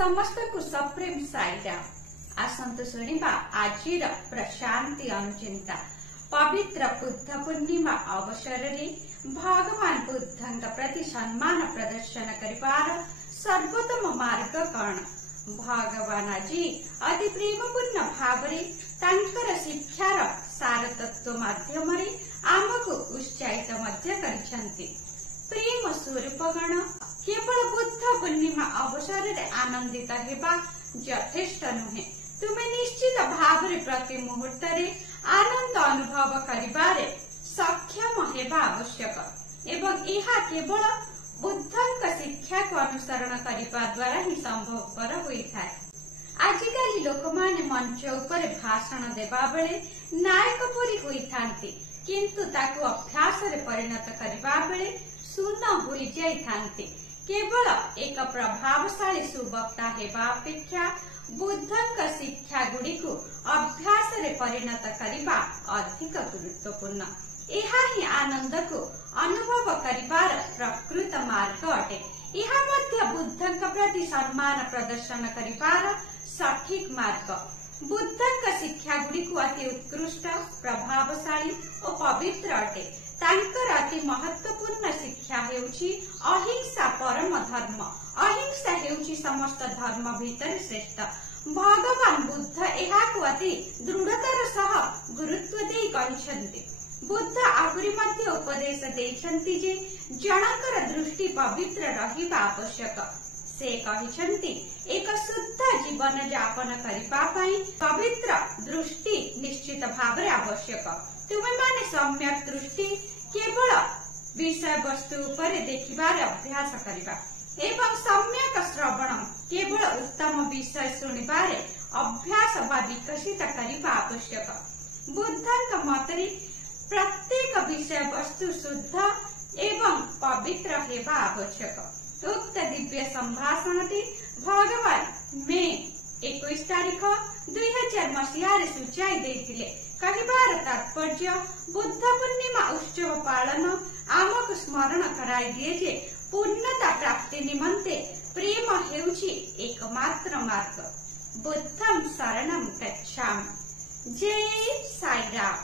समस्त को सप्रेम साईराम। आसंतु शुणिबा आजिर प्रशांति अनुचिंता। पवित्र बुद्ध पूर्णिमा अवसर भगवान बुद्धंक प्रति सम्मान प्रदर्शन करिबार सर्वोत्तम मार्ग कौन? भगवान आज अति प्रेमपूर्ण भाव तांकर शिक्षार सार तत्व माध्यम आमको उत्साहित करिसेंति। प्रेम स्वरूपगण केवल बुद्ध पूर्णिमा अवसर आनंदित हेबा यथेष्ट नुहे, तुमे निश्चित भाव प्रति मुहूर्त आनंद अनुभव करिबारे सक्षम हेबा आवश्यक एवं यह केवल बुद्धंक शिक्षा को अनुसरण करिबा द्वारा ही संभवपर होइथाय। आजिकाली लोक माने मंच उपरे भाषण देबा बेले नायक परी होइथांती, किंतु ताकू अभ्यास रे परिणत करिबा बेले शून्य होई जाइथांती। केवल एक प्रभावशाली सुवक्ता हेबा अपेक्षा बुद्धंक शिक्षा गुड़ी को अभ्यास रे परिणत करिबा अधिक गुरुत्वपूर्ण। यह ही आनंद को अनुभव करिबार प्रकृत मार्ग अटे। यह मध्य बुद्धंक प्रति सम्मान प्रदर्शन करिबार सठिक मार्ग। बुद्धंक शिक्षा गुड़ी को अति उत्कृष्ट, प्रभावशाली और पवित्र अटे। तांकर अति महत्वपूर्ण शिक्षा हेउछि अहिंसा परम धर्म। अहिंसा हेउछि समस्त धर्म भीतर श्रेष्ठ। भगवान बुद्ध एहाकु अति दृढ़तार सह गुरुत्व देई कहिसंति। बुद्ध आगुरी मध्य उपदेश देइछंति जे जनकर दृष्टि पवित्र रहिबा आवश्यक। से कहिसंति एक शुद्ध जीवन यापन करिबा पई पवित्र दृष्टि निश्चित भावरे आवश्यक। तुमे माने सम्यक दृष्टि केवल विषय वस्तु उपरे देखिबार अभ्यास करिबा एवं सम्यक श्रवण केवल उत्तम विषय सुनिबारे अभ्यास वा विकसित करिबा आवश्यक। बुद्धंक मतरे प्रत्येक विषय वस्तु शुद्ध एवं पवित्र हेबा आवश्यक। उक्त दिव्य संभाषणटी भगवान मे 21 तारीख 2000 मसीहा सूचाई देथिले। कहिबार तात्पर्य बुद्ध पूर्णिमा उत्सव पालन आमक स्मरण कराई दिए जे पूर्णता प्राप्ति निमंते प्रेम हेउछि एकमात्र मार्ग। बुद्धं शरणं गच्छामि। जय साईराम।